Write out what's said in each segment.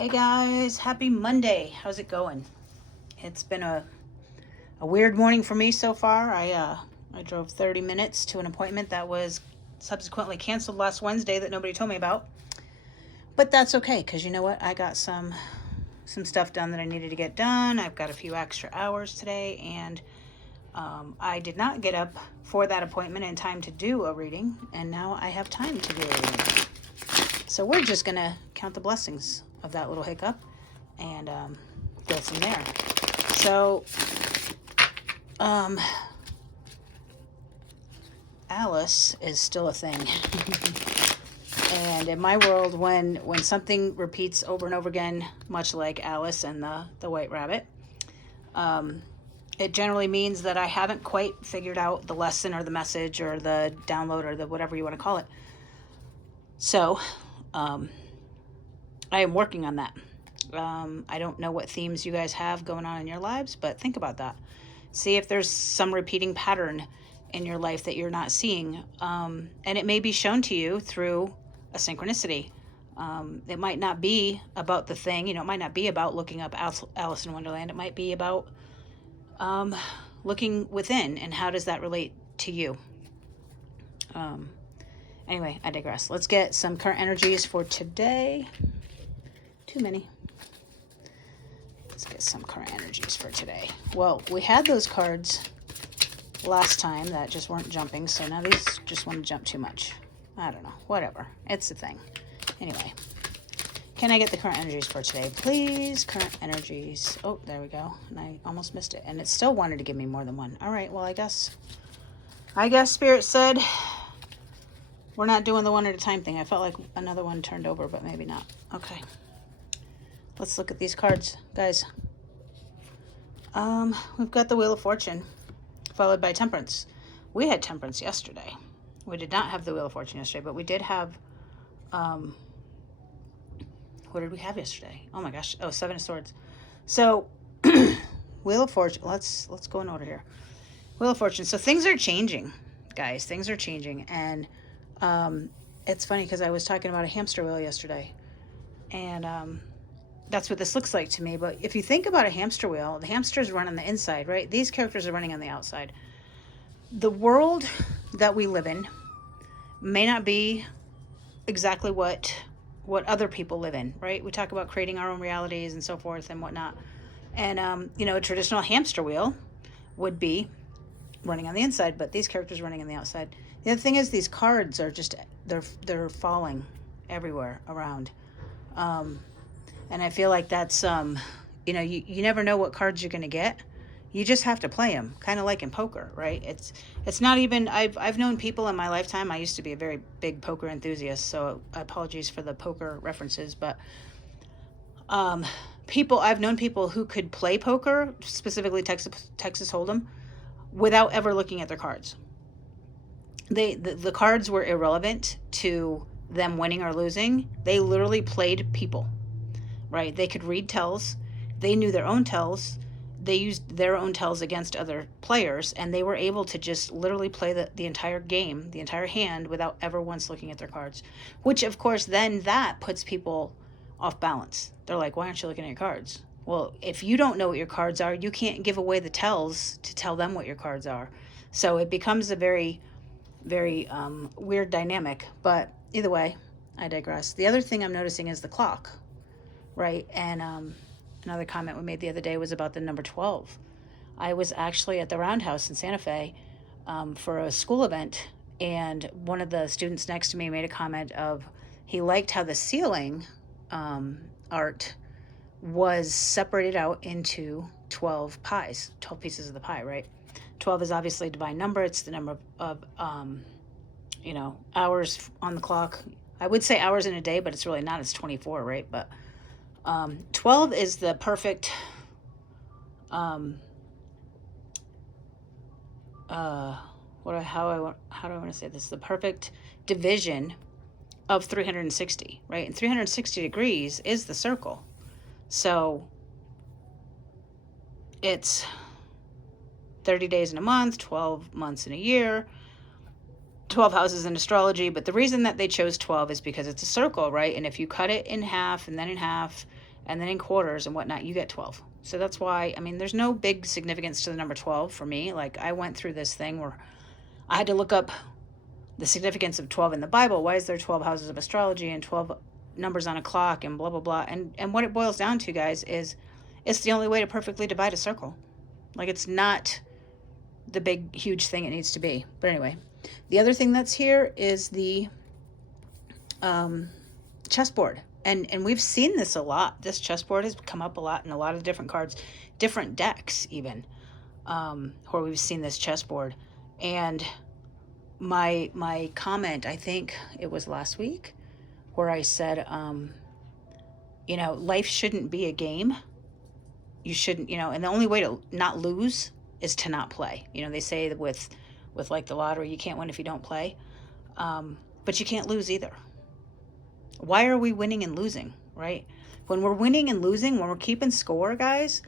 Hey guys, happy Monday. How's it going? It's been a weird morning for me so far. I drove 30 minutes to an appointment that was subsequently canceled last Wednesday that nobody told me about. But that's okay, because you know what? I got some stuff done that I needed to get done. I've got a few extra hours today, and I did not get up for that appointment in time to do a reading, and now I have time to do a reading. So we're just going to count the blessings of that little hiccup and go from there. So, Alice is still a thing. And in my world, when something repeats over and over again, much like Alice and the White Rabbit, it generally means that I haven't quite figured out the lesson or the message or the download or the whatever you want to call it. So, I am working on that. I don't know what themes you guys have going on in your lives, but think about that. See if there's some repeating pattern in your life that you're not seeing. And it may be shown to you through a synchronicity. It might not be about the thing, it might not be about looking up Alice in Wonderland. It might be about looking within, and how does that relate to you? Anyway, I digress. Let's get some current energies for today. Too many. Let's get some current energies for today. Well, we had those cards last time that just weren't jumping, so now these just want to jump too much. I don't know. Whatever. It's a thing. Anyway, can I get the current energies for today, please? Current energies. Oh, there we go. And I almost missed it. And it still wanted to give me more than one. All right, well, I guess Spirit said we're not doing the one at a time thing. I felt like another one turned over, but maybe not. Okay. Let's look at these cards, guys. We've got the Wheel of Fortune, followed by Temperance. We had Temperance yesterday. We did not have the Wheel of Fortune yesterday, but we did have, what did we have yesterday? Oh my gosh. Oh, Seven of Swords. So, Wheel of Fortune. Let's go in order here. Wheel of Fortune. So things are changing, guys. Things are changing. And it's funny because I was talking about a hamster wheel yesterday. And that's what this looks like to me. But if you think about a hamster wheel, the hamsters run on the inside, right? These characters are running on the outside. The world that we live in may not be exactly what other people live in, right? We talk about creating our own realities and so forth and whatnot. And, a traditional hamster wheel would be running on the inside, but these characters are running on the outside. The other thing is these cards are just, they're falling everywhere around. And I feel like that's, you never know what cards you're going to get. You just have to play them, kind of like in poker, right? It's not even, I've known people in my lifetime. I used to be a very big poker enthusiast, so apologies for the poker references, but I've known people who could play poker, specifically Texas Hold'em, without ever looking at their cards. The cards were irrelevant to them winning or losing. They literally played people. Right? They could read tells. They knew their own tells. They used their own tells against other players, and they were able to just literally play the entire game, the entire hand, without ever once looking at their cards. Which, of course, then that puts people off balance. They're like, why aren't you looking at your cards? Well, if you don't know what your cards are, you can't give away the tells to tell them what your cards are. So it becomes a very, very weird dynamic. But either way, I digress. The other thing I'm noticing is the clock. Right, and another comment we made the other day was about the number 12. I was actually at the Roundhouse in Santa Fe for a school event, and one of the students next to me made a comment of he liked how the ceiling art was separated out into 12 pies, 12 pieces of the pie, right? 12 is obviously a divine number. It's the number of hours on the clock. I would say hours in a day, but it's really not. It's 24, right? But 12 is the perfect, how do I want to say this? The perfect division of 360, right? And 360 degrees is the circle. So it's 30 days in a month, 12 months in a year, 12 houses in astrology, but the reason that they chose 12 is because it's a circle, right? And if you cut it in half and then in half And then in quarters and whatnot, you get 12. So that's why, I mean, there's no big significance to the number 12 for me. Like, I went through this thing where I had to look up the significance of 12 in the Bible. Why is there 12 houses of astrology and 12 numbers on a clock and blah, blah, blah. And what it boils down to, guys, is it's the only way to perfectly divide a circle. Like, it's not the big, huge thing it needs to be. But anyway, the other thing that's here is the chessboard. And we've seen this a lot. This chessboard has come up a lot in a lot of different cards, different decks even, where we've seen this chessboard. And my comment, I think it was last week, where I said, you know, life shouldn't be a game. You shouldn't, you know, and the only way to not lose is to not play. You know, they say that with like the lottery, you can't win if you don't play. But you can't lose either. Why are we winning and losing, right? When we're winning and losing, when we're keeping score, guys,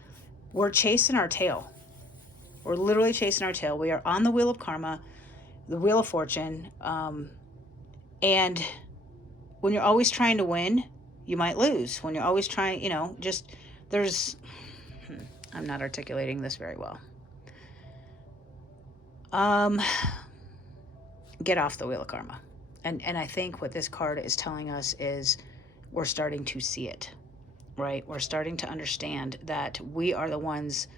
we're chasing our tail. We're literally chasing our tail. We are on the wheel of karma, the wheel of fortune. And when you're always trying to win, you might lose. When you're always trying, you know, just there's, I'm not articulating this very well. Get off the wheel of karma. And I think what this card is telling us is we're starting to see it, right? We're starting to understand that we are the ones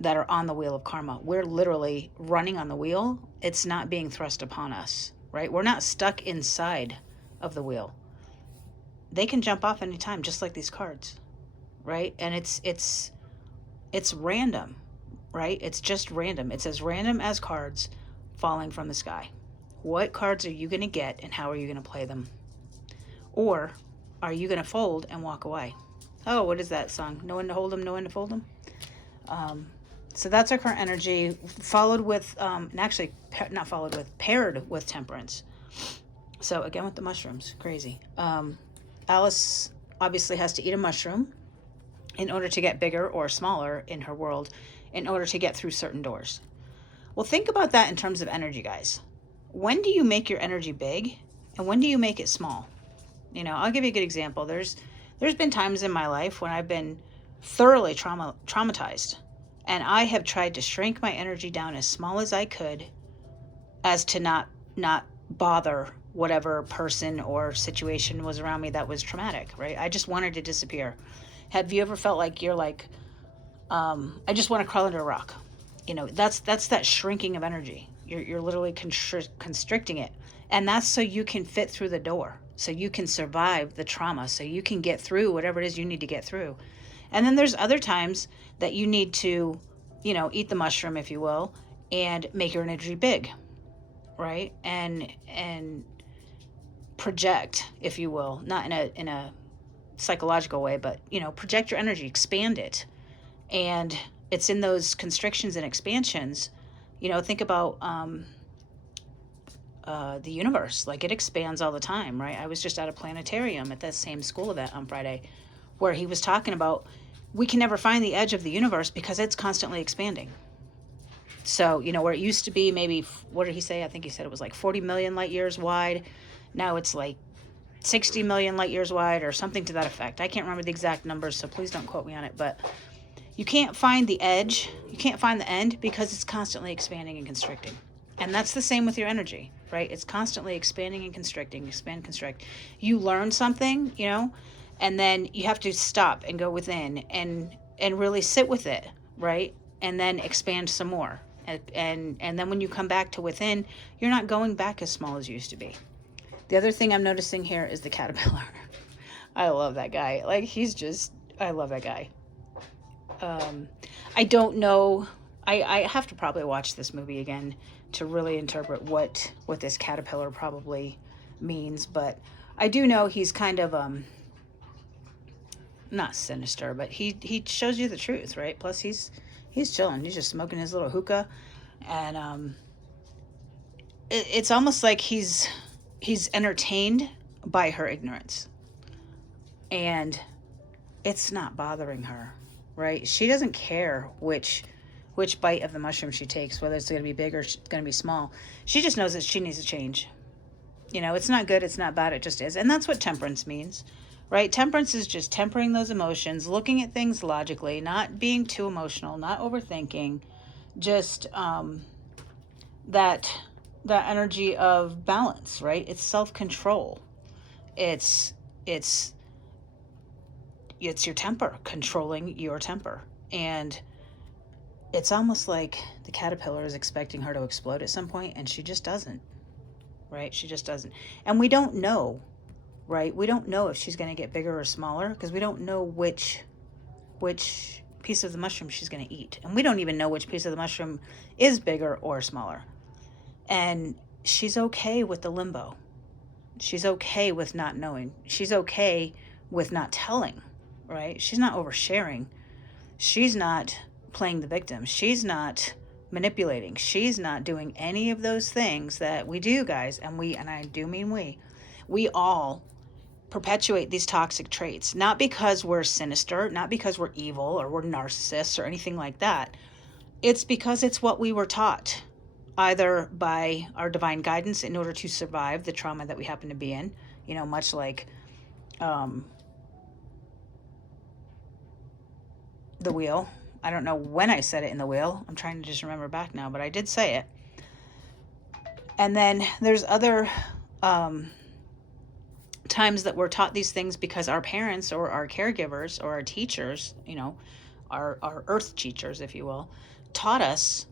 that are on the wheel of karma. We're literally running on the wheel. It's not being thrust upon us, right? We're not stuck inside of the wheel. They can jump off anytime, just like these cards, right? And it's random, right? It's just random. It's as random as cards falling from the sky. What cards are you going to get, and how are you going to play them? Or are you going to fold and walk away? Oh, what is that song? No one to hold them, no one to fold them. So that's our current energy, followed with, and actually not followed with, paired with temperance. So again with the mushrooms, crazy. Alice obviously has to eat a mushroom in order to get bigger or smaller in her world, in order to get through certain doors. Well, think about that in terms of energy, guys. When do you make your energy big, and when do you make it small? You know, I'll give you a good example. There's been times in my life when I've been thoroughly traumatized, and I have tried to shrink my energy down as small as I could, as to not bother whatever person or situation was around me that was traumatic, right? I just wanted to disappear. Have you ever felt like you're like, I just want to crawl under a rock? You know, that's that shrinking of energy. You're literally constricting it. And that's so you can fit through the door, so you can survive the trauma, so you can get through whatever it is you need to get through. And then there's other times that you need to, you know, eat the mushroom, if you will, and make your energy big, right? And project, if you will, not in a psychological way, but, you know, project your energy, expand it. And it's in those constrictions and expansions. You know, think about the universe. Like, it expands all the time, right? I was just at a planetarium at that same school event on Friday, where he was talking about we can never find the edge of the universe because it's constantly expanding. So, you know, where it used to be maybe, what did he say? I think he said it was like 40 million light years wide. Now it's like 60 million light years wide, or something to that effect. I can't remember the exact numbers, so please don't quote me on it. But you can't find the edge. You can't find the end because it's constantly expanding and constricting. And that's the same with your energy, right? It's constantly expanding and constricting, expand, constrict. You learn something, you know, and then you have to stop and go within and really sit with it, right? And then expand some more. And then when you come back to within, you're not going back as small as you used to be. The other thing I'm noticing here is the caterpillar. I love that guy. Like, I love that guy. I don't know. I have to probably watch this movie again to really interpret what this caterpillar probably means. But I do know he's kind of, not sinister, but he shows you the truth, right? Plus he's chilling. He's just smoking his little hookah. And, it's almost like he's entertained by her ignorance, and it's not bothering her, right? She doesn't care which bite of the mushroom she takes, whether it's going to be big or it's going to be small. She just knows that she needs to change. You know, it's not good, it's not bad, it just is. And that's what temperance means, right? Temperance is just tempering those emotions, looking at things logically, not being too emotional, not overthinking, just that energy of balance, right? It's self-control. It's your temper, controlling your temper. And it's almost like the caterpillar is expecting her to explode at some point, and she just doesn't, right? She just doesn't. And we don't know, right? We don't know if she's going to get bigger or smaller, because we don't know which piece of the mushroom she's going to eat. And we don't even know which piece of the mushroom is bigger or smaller. And she's okay with the limbo. She's okay with not knowing. She's okay with not telling, right? She's not oversharing. She's not playing the victim. She's not manipulating. She's not doing any of those things that we do, guys. And I do mean we all perpetuate these toxic traits, not because we're sinister, not because we're evil or we're narcissists or anything like that. It's because it's what we were taught, either by our divine guidance in order to survive the trauma that we happen to be in, much like the wheel. I don't know when I said it in the wheel. I'm trying to just remember back now, but I did say it. And then there's other times that we're taught these things because our parents or our caregivers or our teachers, our earth teachers, if you will, taught us,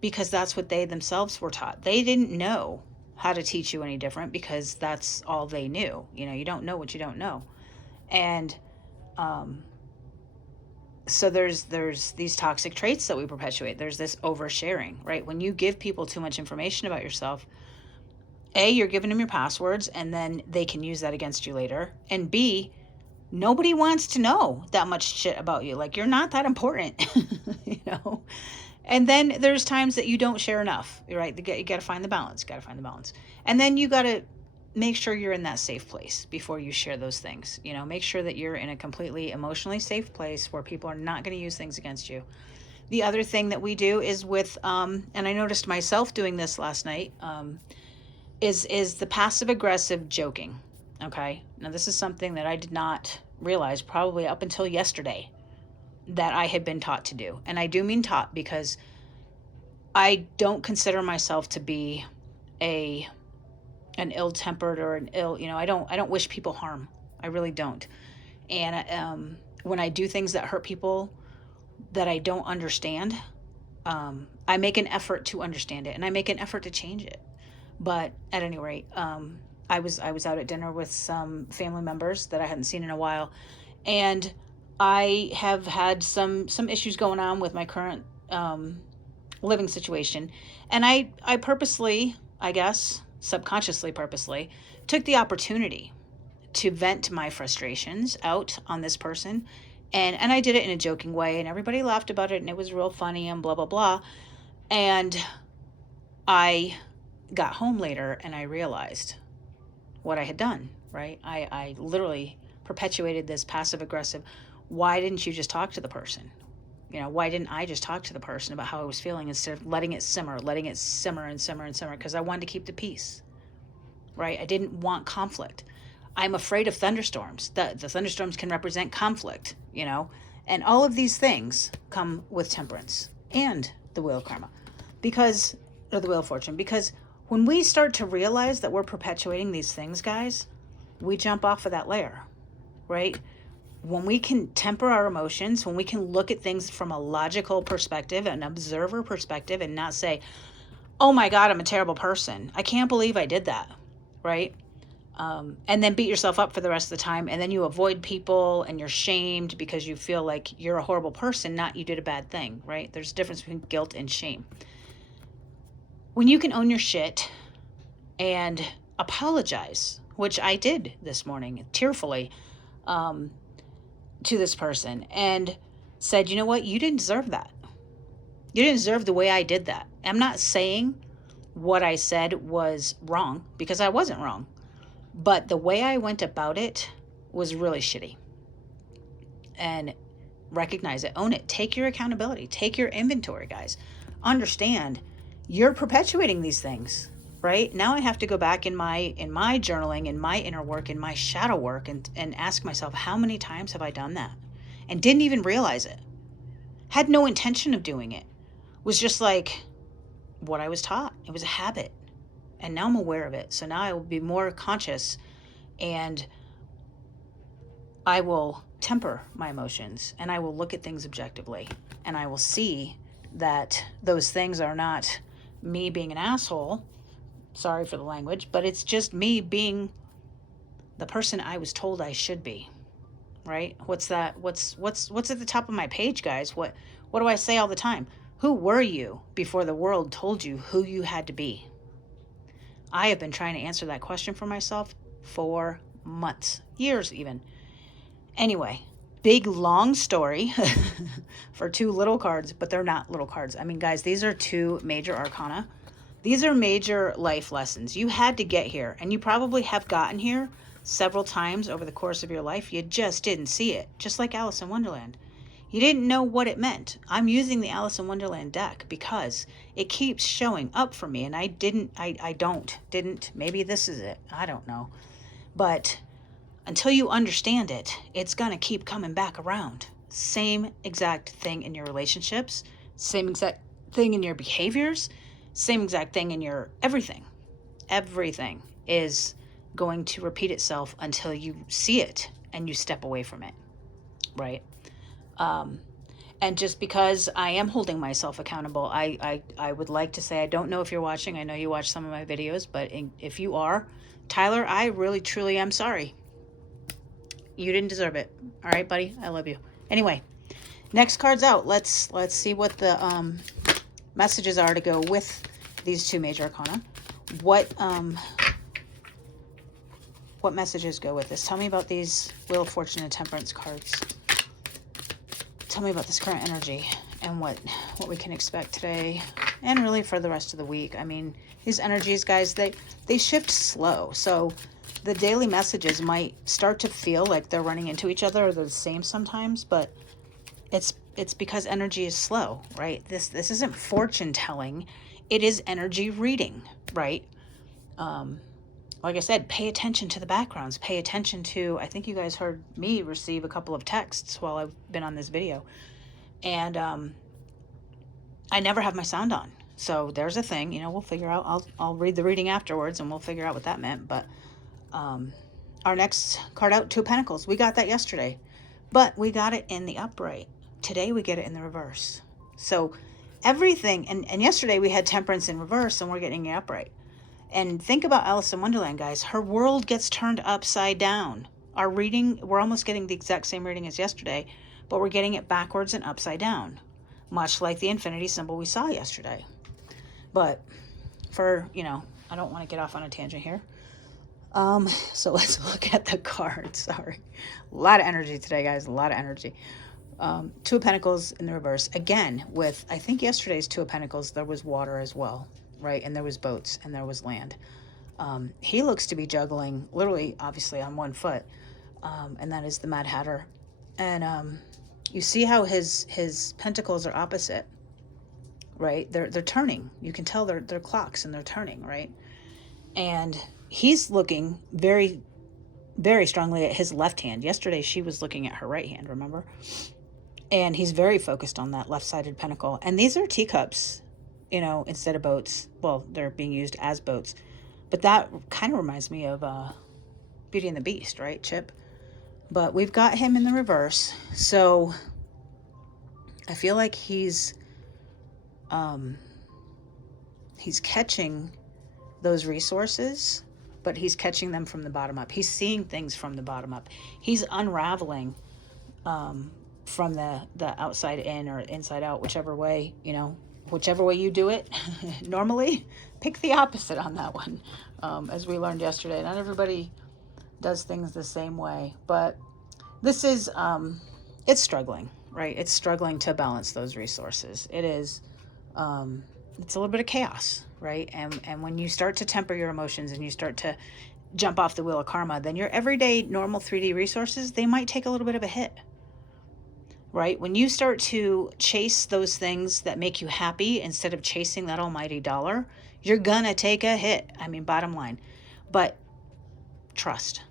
because that's what they themselves were taught. They didn't know how to teach you any different, because that's all they knew. You don't know what you don't know. And so there's these toxic traits that we perpetuate. There's this oversharing, right? When you give people too much information about yourself, A, you're giving them your passwords, and then they can use that against you later. And B, nobody wants to know that much shit about you. Like, you're not that important, And then there's times that you don't share enough, right? You got to find the balance. And then you got to make sure you're in that safe place before you share those things. Make sure that you're in a completely emotionally safe place where people are not going to use things against you. The other thing that we do is with, and I noticed myself doing this last night, is the passive aggressive joking. Okay. Now, this is something that I did not realize probably up until yesterday that I had been taught to do. And I do mean taught, because I don't consider myself to be an ill-tempered or an ill, I don't wish people harm. I really don't. And when I do things that hurt people that I don't understand, I make an effort to understand it, and I make an effort to change it. But at any rate, I was out at dinner with some family members that I hadn't seen in a while, and I have had some issues going on with my current living situation, and I purposely, I guess, subconsciously purposely, took the opportunity to vent my frustrations out on this person, and I did it in a joking way, and everybody laughed about it, and it was real funny and blah blah blah. And I got home later and I realized what I had done, right? I literally perpetuated this passive aggressive, why didn't you just talk to the person? Why didn't I just talk to the person about how I was feeling instead of letting it simmer and simmer and simmer? Because I wanted to keep the peace, right? I didn't want conflict. I'm afraid of thunderstorms. The thunderstorms can represent conflict, and all of these things come with temperance and the wheel of karma, or the wheel of fortune, because when we start to realize that we're perpetuating these things, guys, we jump off of that layer, right? When we can temper our emotions, when we can look at things from a logical perspective, an observer perspective, and not say, oh my God, I'm a terrible person. I can't believe I did that, right? And then beat yourself up for the rest of the time. And then you avoid people and you're shamed because you feel like you're a horrible person, not you did a bad thing, right? There's a difference between guilt and shame. When you can own your shit and apologize, which I did this morning tearfully, to this person, and said, you know what, you didn't deserve that. You didn't deserve the way I did that. I'm not saying what I said was wrong, because I wasn't wrong, but the way I went about it was really shitty. And recognize it, own it, take your accountability, take your inventory, guys. Understand, you're perpetuating these things. right? Now I have to go back in my journaling, in my inner work, in my shadow work, and ask myself, how many times have I done that? And didn't even realize it. Had no intention of doing it. Was just like what I was taught. It was a habit. And now I'm aware of it. So now I will be more conscious, and I will temper my emotions, and I will look at things objectively, and I will see that those things are not me being an asshole. Sorry for the language, but it's just me being the person I was told I should be. Right? What's that? What's at the top of my page, guys? What do I say all the time? Who were you before the world told you who you had to be? I have been trying to answer that question for myself for months, years even. Anyway, big long story for 2 little cards, but they're not little cards. I mean, guys, these are 2 major arcana. These are major life lessons. You had to get here, and you probably have gotten here several times over the course of your life. You just didn't see it, just like Alice in Wonderland. You didn't know what it meant. I'm using the Alice in Wonderland deck because it keeps showing up for me, and I didn't, maybe this is it. I don't know. But until you understand it, it's going to keep coming back around. Same exact thing in your relationships, same exact thing in your behaviors, same exact thing in your everything. Everything is going to repeat itself until you see it and you step away from it, right? And just because I am holding myself accountable, I would like to say, I don't know if you're watching. I know you watch some of my videos, but if you are, Tyler, I really, truly am sorry. You didn't deserve it. All right, buddy? I love you. Anyway, next card's out. Let's see what the messages are to go with these 2 major arcana. What messages go with this? Tell me about these Wheel of Fortune and Temperance cards. Tell me about this current energy and what we can expect today and really for the rest of the week. I mean, these energies, guys, they shift slow. So the daily messages might start to feel like they're running into each other or they're the same sometimes, but it's because energy is slow, right? This isn't fortune telling. It is energy reading, right? Like I said, pay attention to the backgrounds. Pay attention to, I think you guys heard me receive a couple of texts while I've been on this video. And I never have my sound on. So there's a thing, we'll figure out. I'll read the reading afterwards and we'll figure out what that meant. But our next card out, 2 of Pentacles. We got that yesterday. But we got it in the upright. Today we get it in the reverse. So everything, and yesterday we had Temperance in reverse and we're getting it upright. And think about Alice in Wonderland, guys. Her world gets turned upside down. Our reading, we're almost getting the exact same reading as yesterday, but we're getting it backwards and upside down, much like the infinity symbol we saw yesterday. But for, I don't want to get off on a tangent here. So let's look at the cards. Sorry. A lot of energy today, guys. A lot of energy. 2 of Pentacles in the reverse. Again, with, I think yesterday's 2 of Pentacles, there was water as well. Right? And there was boats and there was land. He looks to be juggling literally, obviously, on 1 foot. And that is the Mad Hatter. And you see how his pentacles are opposite, right? They're turning. You can tell they're clocks and they're turning, right? And he's looking very, very strongly at his left hand. Yesterday, she was looking at her right hand, remember? And he's very focused on that left-sided pentacle. And these are teacups, instead of boats. Well, they're being used as boats. But that kind of reminds me of Beauty and the Beast, right, Chip? But we've got him in the reverse. So I feel like he's catching those resources, but he's catching them from the bottom up. He's seeing things from the bottom up. He's unraveling from the outside in or inside out, whichever way, whichever way you do it. Normally, pick the opposite on that one. As we learned yesterday, not everybody does things the same way, but this is, it's struggling, right? It's struggling to balance those resources. It is, it's a little bit of chaos, right? And when you start to temper your emotions and you start to jump off the wheel of karma, then your everyday normal 3D resources, they might take a little bit of a hit. right? When you start to chase those things that make you happy instead of chasing that almighty dollar, you're gonna take a hit. I mean, bottom line. But trust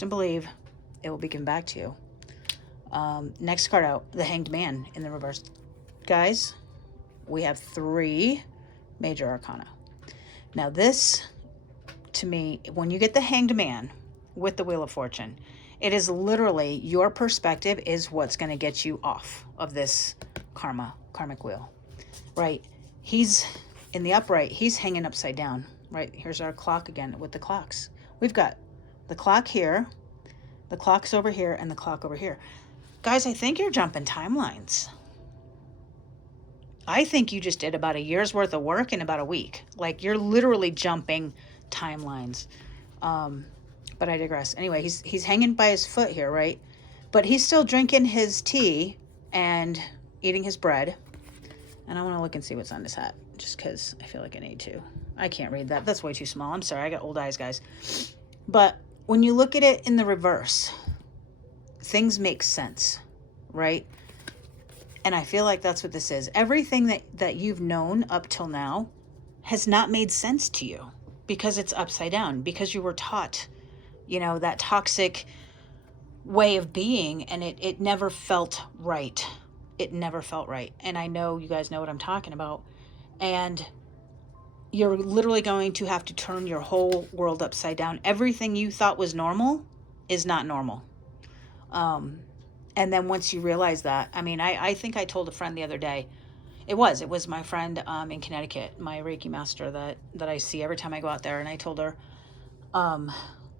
and believe it will be given back to you. Next card out, the Hanged Man in the reverse. Guys, we have 3 major arcana. Now this, to me, when you get the Hanged Man with the Wheel of Fortune, it is literally your perspective is what's going to get you off of this karmic wheel, right? He's in the upright, he's hanging upside down, right? Here's our clock again with the clocks. We've got the clock here, the clock's over here, and the clock over here. Guys, I think you're jumping timelines. I think you just did about a year's worth of work in about a week. Like, you're literally jumping timelines. But I digress. Anyway, he's hanging by his foot here, right? But he's still drinking his tea and eating his bread. And I want to look and see what's on his hat, just because I feel like I need to. I can't read that. That's way too small. I'm sorry. I got old eyes, guys. But when you look at it in the reverse, things make sense, right? And I feel like that's what this is. Everything that you've known up till now has not made sense to you because it's upside down, because you were taught, you know, that toxic way of being, and it never felt right. It never felt right. And I know you guys know what I'm talking about. And you're literally going to have to turn your whole world upside down. Everything you thought was normal is not normal. And then once you realize that, I mean, I think I told a friend the other day, it was my friend in Connecticut, my Reiki master that I see every time I go out there. And I told her,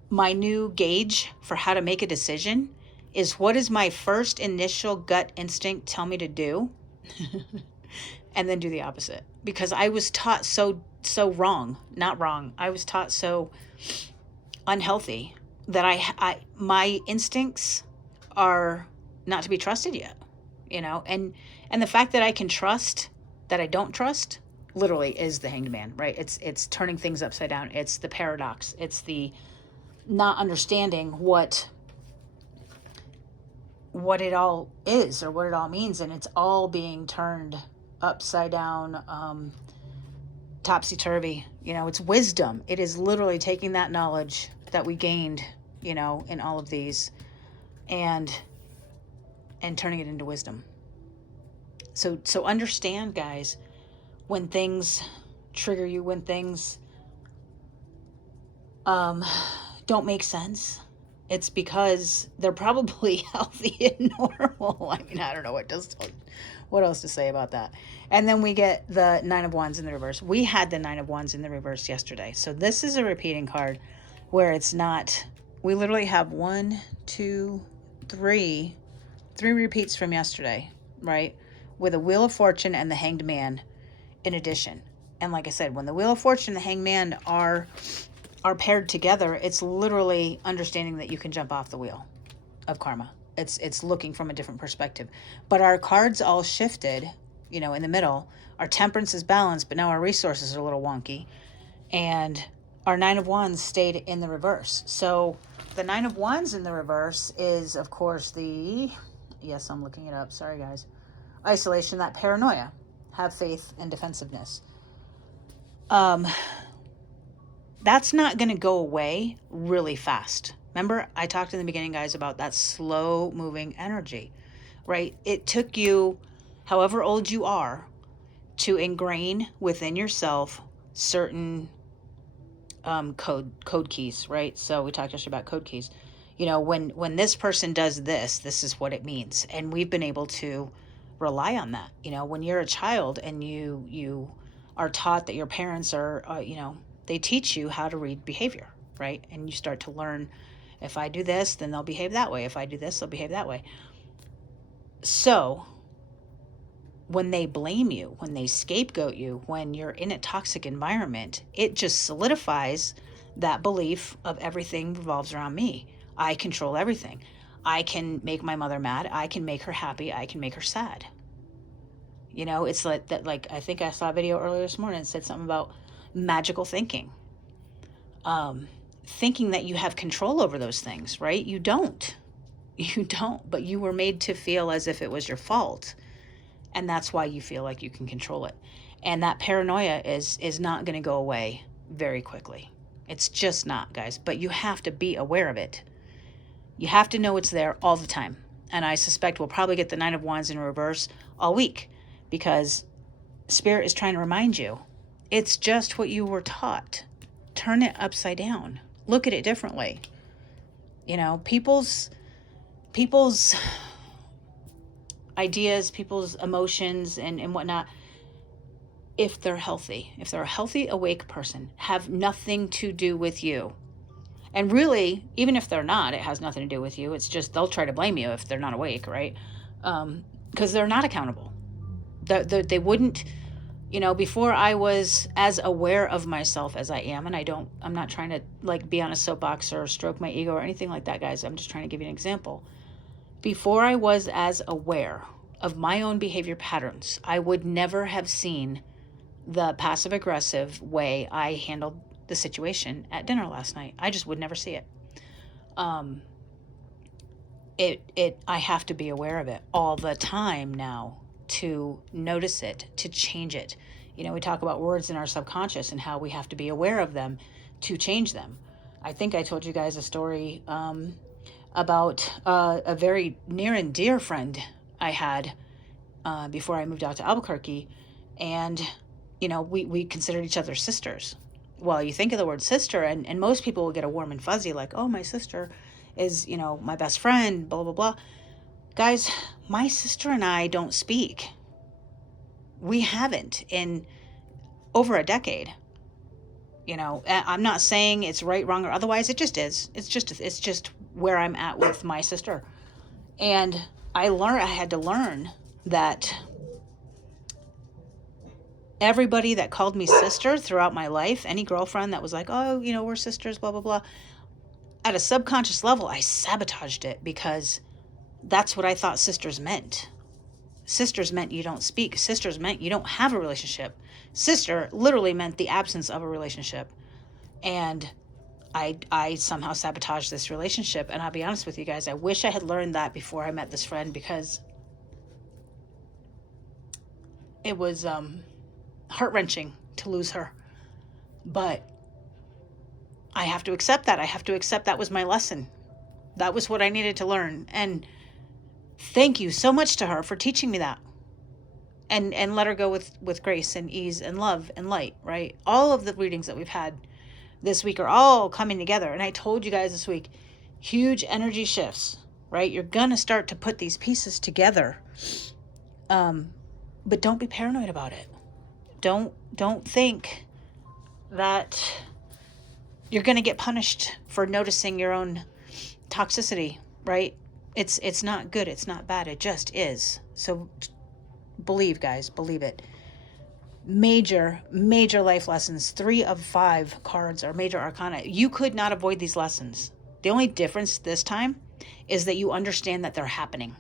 my new gauge for how to make a decision is, what is my first initial gut instinct tell me to do? And then do the opposite. Because I was taught so wrong, not wrong. I was taught so unhealthy that my instincts are not to be trusted yet, you know? And the fact that I can trust that I don't trust literally is the Hanged Man, right? It's turning things upside down. It's the paradox. It's the not understanding what it all is or what it all means. And it's all being turned upside down, topsy-turvy. You know, it's wisdom. It is literally taking that knowledge that we gained, you know, in all of these and turning it into wisdom. So understand, guys, when things trigger you, when things don't make sense, it's because they're probably healthy and normal. I mean, I don't know what else to say about that. And then we get the 9 of Wands in the reverse. We had the 9 of Wands in the reverse yesterday. So this is a repeating card where it's not, we literally have 1, 2, 3 repeats from yesterday, right? With a Wheel of Fortune and the Hanged Man in addition. And like I said, when the Wheel of Fortune and the Hanged Man are paired together, it's literally understanding that you can jump off the wheel of karma. It's looking from a different perspective. But our cards all shifted, you know, in the middle. Our temperance is balanced, but now our resources are a little wonky. And our 9 of Wands stayed in the reverse. So the 9 of Wands in the reverse is, of course, yes, I'm looking it up. Sorry, guys. Isolation, that paranoia. Have faith and defensiveness. That's not going to go away really fast. Remember, I talked in the beginning, guys, about that slow moving energy, right? It took you, however old you are, to ingrain within yourself certain code keys, right? So we talked yesterday about code keys. You know, when this person does this is what it means. And we've been able to rely on that. You know, when you're a child and you are taught that your parents are, you know, they teach you how to read behavior, right? And you start to learn, if I do this, then they'll behave that way. If I do this, they'll behave that way. So when they blame you, when they scapegoat you, when you're in a toxic environment, it just solidifies that belief of everything revolves around me. I control everything. I can make my mother mad. I can make her happy. I can make her sad. You know, it's like that. Like, I think I saw a video earlier this morning that said something about magical thinking. Thinking that you have control over those things, right? You don't. You don't, but you were made to feel as if it was your fault. And that's why you feel like you can control it. And that paranoia is not going to go away very quickly. It's just not, guys. But you have to be aware of it. You have to know it's there all the time. And I suspect we'll probably get the Nine of Wands in reverse all week, because Spirit is trying to remind you it's just what you were taught. Turn it upside down. Look at it differently. You know, people's ideas, people's emotions and whatnot, if they're healthy, if they're a healthy, awake person, have nothing to do with you. And really, even if they're not, it has nothing to do with you. It's just they'll try to blame you if they're not awake, right? Because they're not accountable. They wouldn't, you know, before I was as aware of myself as I am, and I'm not trying to like be on a soapbox or stroke my ego or anything like that, guys. I'm just trying to give you an example. Before I was as aware of my own behavior patterns, I would never have seen the passive aggressive way I handled the situation at dinner last night. I just would never see it. I have to be aware of it all the time now to notice it, to change it. You know, we talk about words in our subconscious and how we have to be aware of them to change them. I think I told you guys a story about a very near and dear friend I had before I moved out to Albuquerque. And, you know, we considered each other sisters. Well, you think of the word sister, and most people will get a warm and fuzzy, like, oh, my sister is, you know, my best friend, blah, blah, blah. Guys, my sister and I don't speak. We haven't in over a decade. You know, I'm not saying it's right, wrong, or otherwise. It just is. It's just where I'm at with my sister. And I had to learn that everybody that called me sister throughout my life, any girlfriend that was like, oh, you know, we're sisters, blah, blah, blah. At a subconscious level, I sabotaged it because that's what I thought sisters meant. Sisters meant you don't speak. Sisters meant you don't have a relationship. Sister literally meant the absence of a relationship. And I somehow sabotaged this relationship. And I'll be honest with you guys, I wish I had learned that before I met this friend, because it was heart-wrenching to lose her. But I have to accept that. I have to accept that was my lesson. That was what I needed to learn. And thank you so much to her for teaching me that. And let her go with grace and ease and love and light, right? All of the readings that we've had this week are all coming together. And I told you guys this week, huge energy shifts, right? You're going to start to put these pieces together. But don't be paranoid about it. Don't think that you're going to get punished for noticing your own toxicity, right? It's not good. It's not bad. It just is. So believe, guys, believe it. Major life lessons. 3 of 5 cards are major arcana. You could not avoid these lessons. The only difference this time is that you understand that they're happening.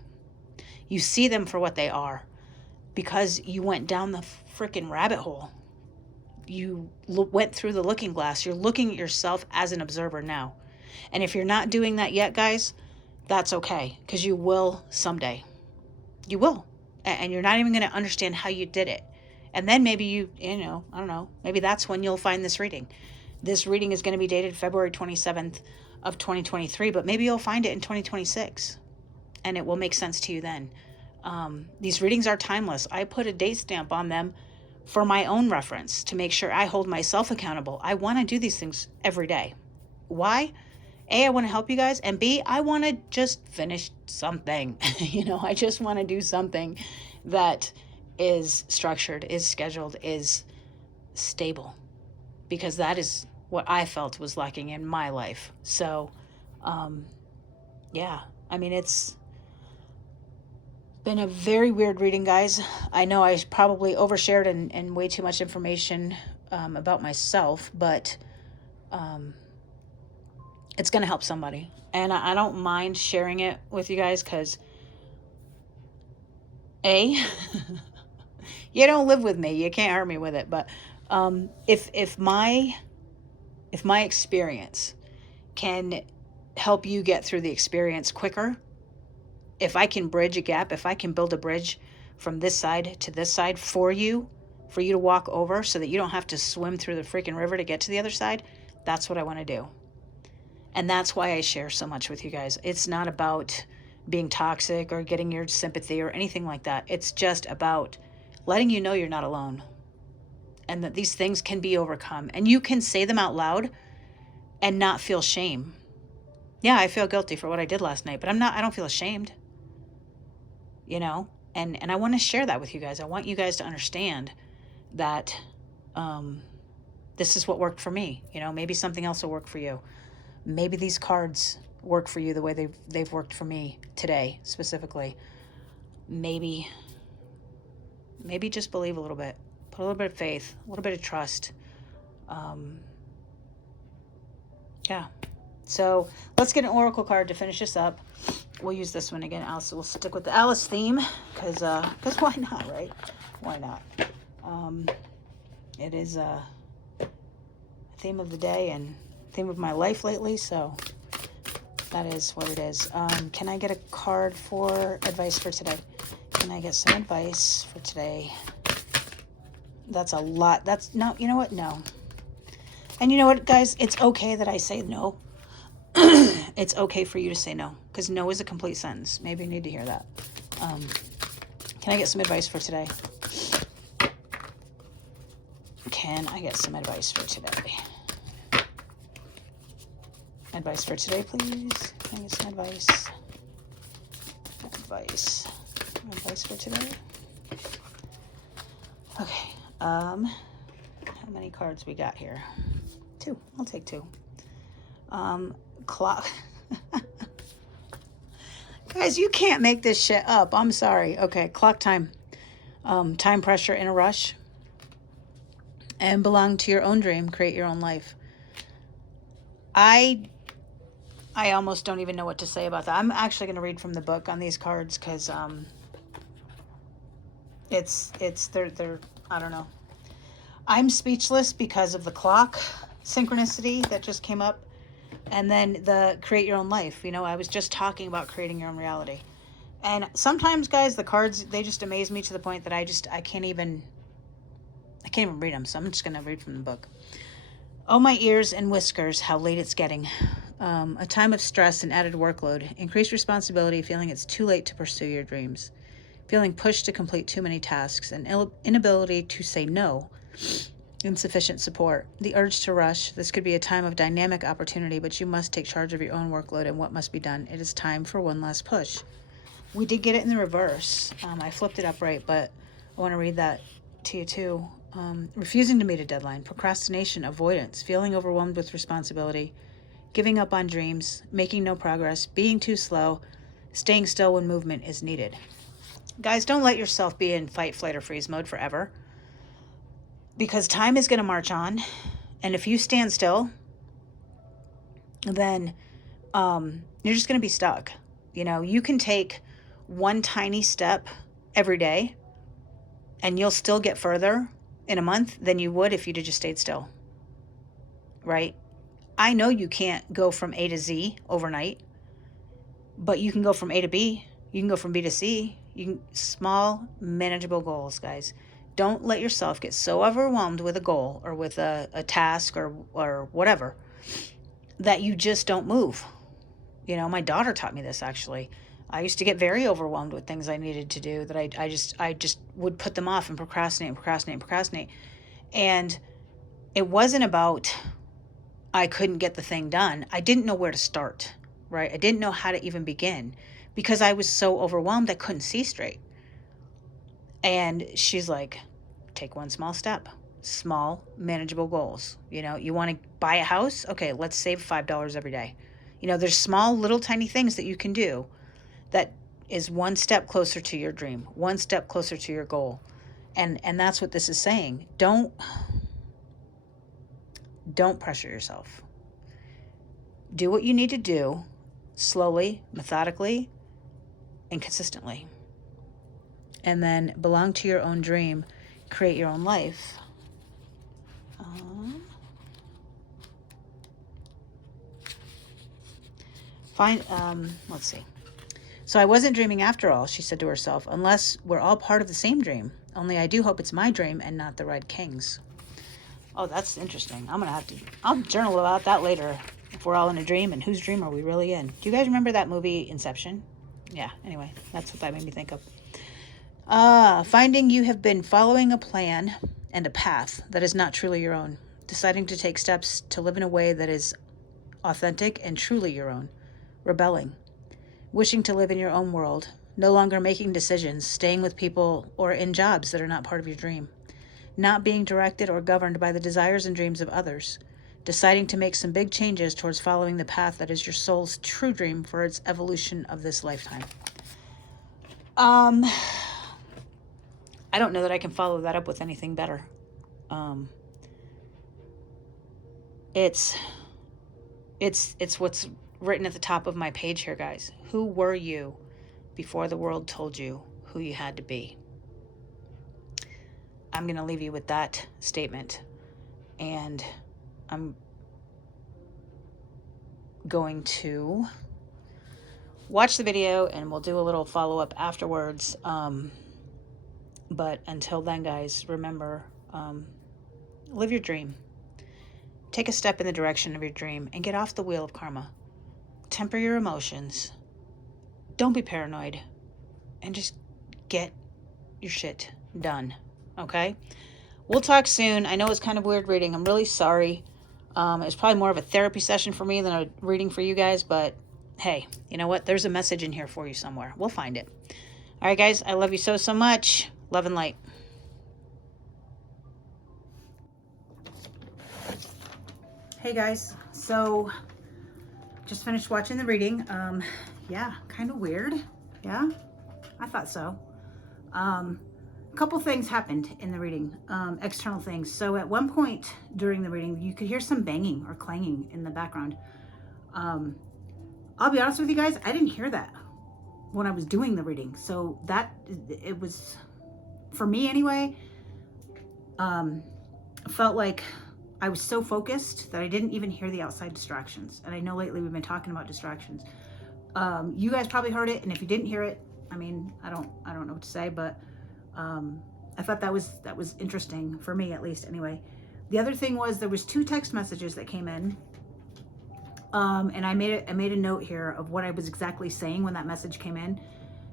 You see them for what they are because you went down the freaking rabbit hole. You went through the looking glass. You're looking at yourself as an observer now. And if you're not doing that yet, guys, that's okay, because you will someday. You will. And you're not even going to understand how you did it. And then maybe you know, I don't know, maybe that's when you'll find this reading. This reading is going to be dated February 27th of 2023, but maybe you'll find it in 2026 and it will make sense to you then. These readings are timeless. I put a date stamp on them for my own reference to make sure I hold myself accountable. I want to do these things every day. Why? A, I want to help you guys. And B, I want to just finish something. You know, I just want to do something that is structured, is scheduled, is stable. Because that is what I felt was lacking in my life. So, yeah, I mean, it's been a very weird reading, guys. I know I probably overshared and way too much information about myself, but it's going to help somebody. And I don't mind sharing it with you guys because, A, you don't live with me. You can't hurt me with it. But if my experience can help you get through the experience quicker, if I can bridge a gap, if I can build a bridge from this side to this side for you to walk over so that you don't have to swim through the freaking river to get to the other side, that's what I want to do. And that's why I share so much with you guys. It's not about being toxic or getting your sympathy or anything like that. It's just about letting you know you're not alone and that these things can be overcome. And you can say them out loud and not feel shame. Yeah, I feel guilty for what I did last night, but I don't feel ashamed, you know? And I want to share that with you guys. I want you guys to understand that this is what worked for me. You know, maybe something else will work for you. Maybe these cards work for you the way they've worked for me today, specifically. Maybe just believe a little bit. Put a little bit of faith, a little bit of trust. Yeah. So let's get an oracle card to finish this up. We'll use this one again, Alice. We'll stick with the Alice theme because why not, right? Why not? It is a theme of the day and theme of my life lately, so that is what it is. Can I get a card for advice for today? Can I get some advice for today? That's a lot. That's no, you know what? No. And you know what, guys? It's okay that I say no. It's okay for you to say no, because no is a complete sentence. Maybe you need to hear that. Can I get some advice for today? Can I get some advice for today? Advice for today, please. Can I get some advice? Advice for today? Okay. How many cards we got here? 2. I'll take 2. Clock. Guys, you can't make this shit up. I'm sorry. Okay, clock time. Time pressure in a rush. And belong to your own dream. Create your own life. I almost don't even know what to say about that. I'm actually going to read from the book on these cards because they're I don't know. I'm speechless because of the clock synchronicity that just came up. And then the create your own life. You know, I was just talking about creating your own reality. And sometimes, guys, the cards, they just amaze me to the point that I can't even read them. So I'm just going to read from the book. Oh, my ears and whiskers, how late it's getting. A time of stress and added workload, increased responsibility, feeling it's too late to pursue your dreams, feeling pushed to complete too many tasks, and inability to say no, insufficient support, the urge to rush. This could be a time of dynamic opportunity, but you must take charge of your own workload and what must be done. It is time for one last push. We did get it in the reverse. I flipped it upright, but I want to read that to you too. Refusing to meet a deadline, procrastination, avoidance, feeling overwhelmed with responsibility, giving up on dreams, making no progress, being too slow, staying still when movement is needed. Guys, don't let yourself be in fight, flight, or freeze mode forever, because time is going to march on. And if you stand still, then you're just going to be stuck. You know, you can take one tiny step every day and you'll still get further in a month than you would if you'd have just stayed still. Right? I know you can't go from A to Z overnight, but you can go from A to B. You can go from B to C. Small, manageable goals, guys. Don't let yourself get so overwhelmed with a goal or with a task or whatever that you just don't move. You know, my daughter taught me this, actually. I used to get very overwhelmed with things I needed to do that I just would put them off and procrastinate. And it wasn't about I couldn't get the thing done. I didn't know where to start, right? I didn't know how to even begin because I was so overwhelmed I couldn't see straight. And she's like, take one small step, small, manageable goals. You know, you want to buy a house? Okay, let's save $5 every day. You know, there's small, little, tiny things that you can do that is one step closer to your dream, one step closer to your goal. And that's what this is saying. Don't pressure yourself. Do what you need to do slowly, methodically, and consistently. And then belong to your own dream, create your own life. Let's see. So I wasn't dreaming after all, she said to herself, unless we're all part of the same dream. Only I do hope it's my dream and not the Red King's. Oh, that's interesting. I'll journal about that later. If we're all in a dream, and whose dream are we really in? Do you guys remember that movie, Inception? Yeah, anyway, that's what that made me think of. Finding you have been following a plan and a path that is not truly your own. Deciding to take steps to live in a way that is authentic and truly your own. Rebelling. Wishing to live in your own world. No longer making decisions, staying with people or in jobs that are not part of your dream. Not being directed or governed by the desires and dreams of others. Deciding to make some big changes towards following the path that is your soul's true dream for its evolution of this lifetime. I don't know that I can follow that up with anything better. It's what's written at the top of my page here, guys. Who were you before the world told you who you had to be? I'm going to leave you with that statement. And I'm going to watch the video and we'll do a little follow-up afterwards. But until then, guys, remember, live your dream. Take a step in the direction of your dream and get off the wheel of karma. Temper your emotions. Don't be paranoid. And just get your shit done. Okay? We'll talk soon. I know it's kind of weird reading. I'm really sorry. It's probably more of a therapy session for me than a reading for you guys. But hey, you know what? There's a message in here for you somewhere. We'll find it. All right, guys. I love you so, so much. Love and light. Hey guys, so just finished watching the reading. Yeah, kind of weird. Yeah, I thought so. A couple things happened in the reading, external things. So at one point during the reading, you could hear some banging or clanging in the background. I'll be honest with you guys, I didn't hear that when I was doing the reading. So it was, for me anyway, felt like I was so focused that I didn't even hear the outside distractions. And I know lately we've been talking about distractions. You guys probably heard it, and if you didn't hear it, I mean, I don't know what to say, but I thought that was interesting for me, at least anyway. The other thing was there was 2 text messages that came in, and I made a note here of what I was exactly saying when that message came in,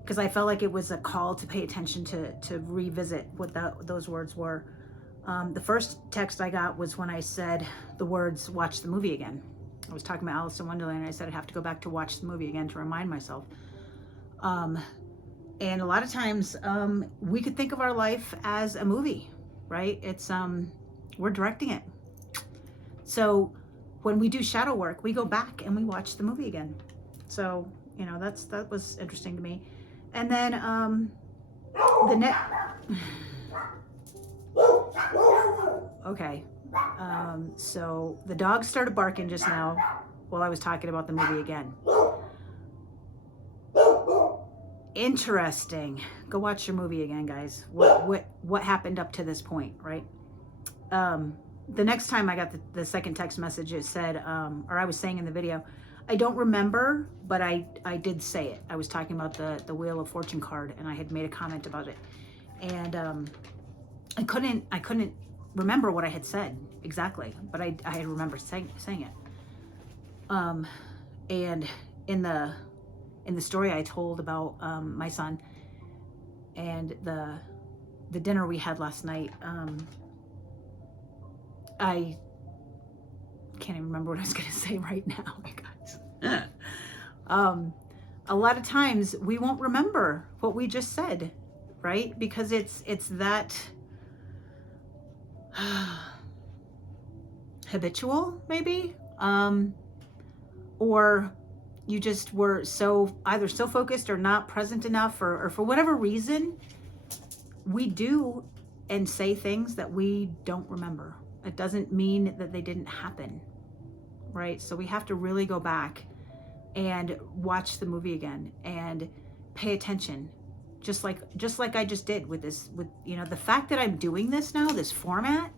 because I felt like it was a call to pay attention to revisit what those words were. The first text I got was when I said the words, watch the movie again. I was talking about Alice in Wonderland, and I said I'd have to go back to watch the movie again to remind myself. And a lot of times, we could think of our life as a movie, right? It's, we're directing it. So when we do shadow work, we go back and we watch the movie again. So, you know, that was interesting to me. And then, okay, so the dog started barking just now while I was talking about the movie again. Interesting. Go watch your movie again, guys. What happened up to this point, right? The next time I got the second text message, it said, or I was saying in the video, I don't remember, but I did say it. I was talking about the Wheel of Fortune card, and I had made a comment about it, and I couldn't remember what I had said exactly, but I had remembered saying it. And in the story I told about my son and the dinner we had last night, I can't even remember what I was going to say right now, guys. A lot of times we won't remember what we just said, right? Because it's that habitual, maybe, or you just were either so focused or not present enough, or for whatever reason, we do and say things that we don't remember. It doesn't mean that they didn't happen, right? So we have to really go back and watch the movie again and pay attention, just like I just did with you know, the fact that I'm doing this now, this format,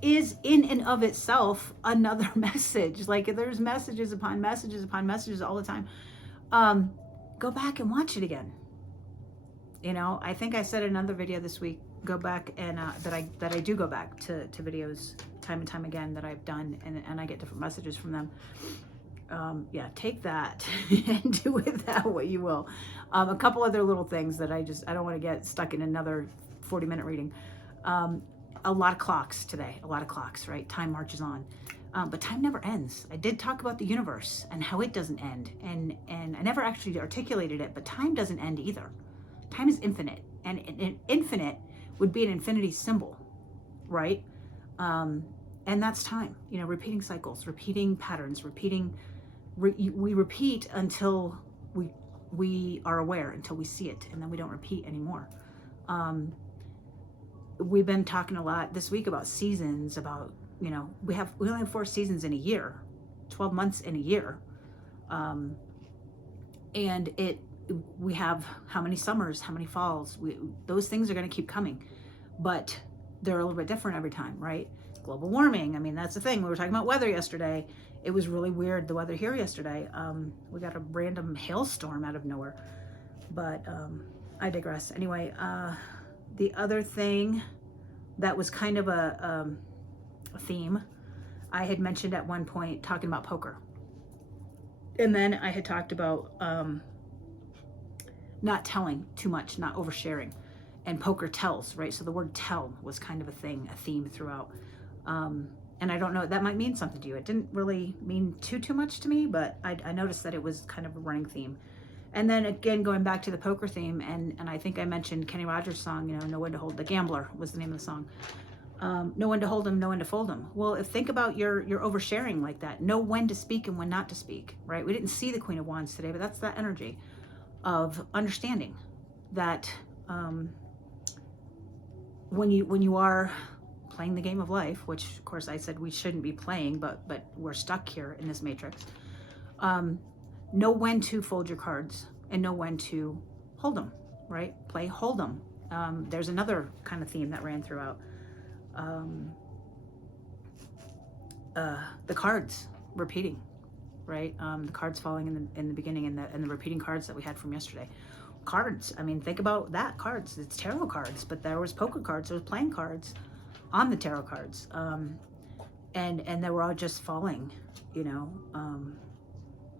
is in and of itself another message. Like, there's messages upon messages upon messages all the time. go back and watch it again. You know, I think I said in another video this week, go back and that I do go back to videos time and time again that I've done, and I get different messages from them. Yeah, take that and do with that what you will. A couple other little things that I don't want to get stuck in another 40-minute reading. A lot of clocks today, a lot of clocks, right? Time marches on. But time never ends. I did talk about the universe and how it doesn't end. And I never actually articulated it, but time doesn't end either. Time is infinite. And infinite would be an infinity symbol, right? And that's time. You know, repeating cycles, repeating patterns, we repeat until we are aware, until we see it, and then we don't repeat anymore. We've been talking a lot this week about seasons, about, you know, we only have 4 seasons in a year, 12 months in a year. And we have how many summers, how many falls, those things are going to keep coming, but they're a little bit different every time, right? Global warming. I mean, that's the thing. We were talking about weather yesterday. It was really weird, the weather here yesterday. We got a random hailstorm out of nowhere, but I digress. Anyway, the other thing that was kind of a theme, I had mentioned at one point talking about poker. And then I had talked about not telling too much, not oversharing. And poker tells, right? So the word tell was kind of a theme throughout. And I don't know, that might mean something to you. It didn't really mean too much to me, but I noticed that it was kind of a running theme. And then again, going back to the poker theme, and I think I mentioned Kenny Rogers' song, you know, Know When to Hold, The Gambler was the name of the song. Know when to hold them, know when to fold them. Well, think about your oversharing like that. Know when to speak and when not to speak, right? We didn't see the Queen of Wands today, but that's that energy of understanding that when you are playing the game of life, which of course I said we shouldn't be playing, but we're stuck here in this matrix. Know when to fold your cards and know when to hold them, right? Play hold them. There's another kind of theme that ran throughout. The cards repeating, right? The cards falling in the beginning, and the repeating cards that we had from yesterday. Cards, I mean, think about that. Cards, it's tarot cards, but there was poker cards, there was playing cards on the tarot cards, and they were all just falling, you know.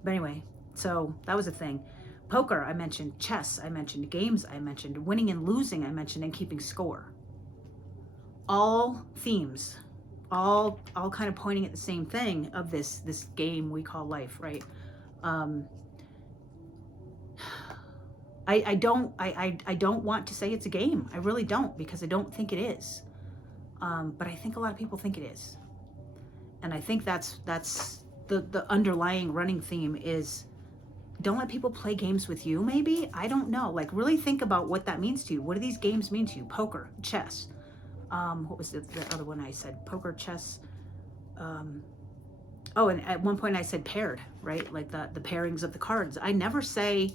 But anyway, so that was a thing. Poker, I mentioned. Chess, I mentioned. Games, I mentioned. Winning and losing, I mentioned. And keeping score. All themes, all kind of pointing at the same thing of this game we call life, right? I don't want to say it's a game. I really don't, because I don't think it is. But I think a lot of people think it is. And I think that's the underlying running theme is, don't let people play games with you, maybe? I don't know. Like, really think about what that means to you. What do these games mean to you? Poker, chess. What was the other one I said? Poker, chess. Oh, and at one point I said paired, right? Like the pairings of the cards. I never say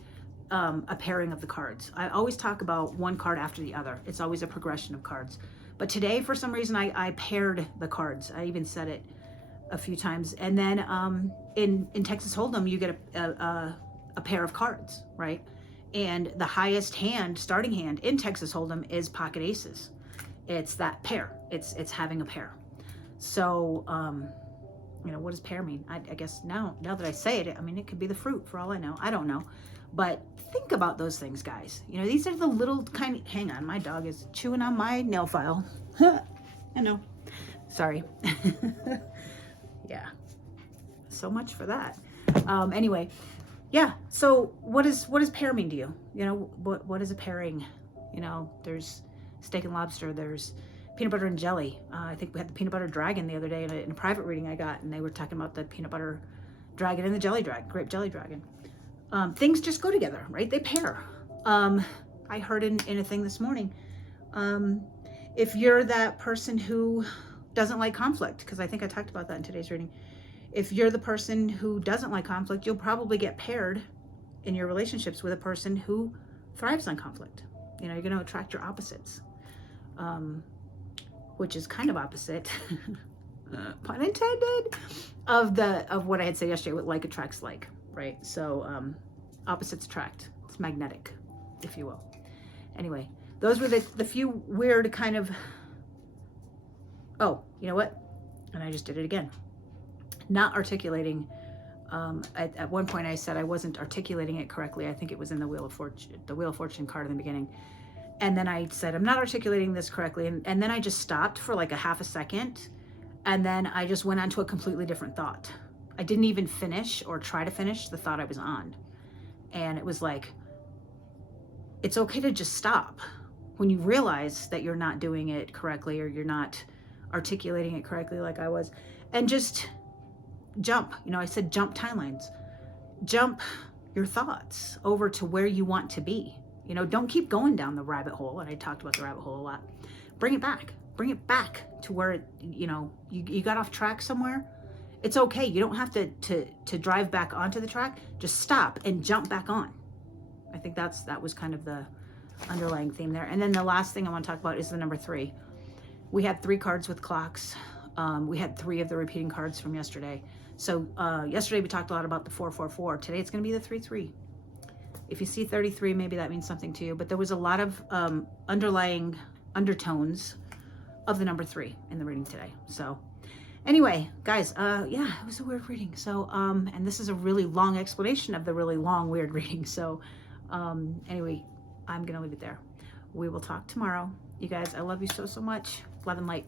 a pairing of the cards. I always talk about one card after the other. It's always a progression of cards. But today, for some reason, I paired the cards. I even said it a few times. And then in Texas Hold'em, you get a pair of cards, right? And the highest hand, starting hand in Texas Hold'em is pocket aces. It's that pair. It's having a pair. So, you know, what does pair mean? I guess now that I say it, I mean, it could be the fruit for all I know. I don't know. But think about those things, guys. You know, these are the little kind of, hang on, my dog is chewing on my nail file. I know. Sorry. Yeah. So much for that. Anyway, yeah. So what does pair mean to you? You know, what is a pairing? You know, there's steak and lobster, there's peanut butter and jelly. I think we had the peanut butter dragon the other day in a private reading I got, and they were talking about the peanut butter dragon and the jelly dragon, grape jelly dragon. Things just go together, right? They pair. I heard in a thing this morning, if you're that person who doesn't like conflict, because I think I talked about that in today's reading, if you're the person who doesn't like conflict, you'll probably get paired in your relationships with a person who thrives on conflict. You know, you're going to attract your opposites, which is kind of opposite, pun intended, of what I had said yesterday with like attracts like, right? So opposites attract. It's magnetic, if you will. Anyway, those were the few weird kind of, oh, you know what? And I just did it again. Not articulating. At one point I said I wasn't articulating it correctly. I think it was in the Wheel of Fortune card in the beginning. And then I said, I'm not articulating this correctly. And then I just stopped for like a half a second. And then I just went on to a completely different thought. I didn't even finish or try to finish the thought I was on. And it was like, it's okay to just stop when you realize that you're not doing it correctly or you're not articulating it correctly like I was, and just jump. You know, I said jump timelines. Jump your thoughts over to where you want to be. You know, don't keep going down the rabbit hole. And I talked about the rabbit hole a lot. Bring it back. Bring it back to where, you know, you got off track somewhere. It's okay. You don't have to drive back onto the track. Just stop and jump back on. I think that was kind of the underlying theme there. And then the last thing I want to talk about is the number 3. We had 3 cards with clocks. We had 3 of the repeating cards from yesterday. So yesterday we talked a lot about the 444. Today it's going to be the 33. If you see 33, maybe that means something to you. But there was a lot of underlying undertones of the number 3 in the reading today. So anyway, guys, yeah, it was a weird reading. So, and this is a really long explanation of the really long, weird reading. So anyway, I'm going to leave it there. We will talk tomorrow. You guys, I love you so, so much. Love and light.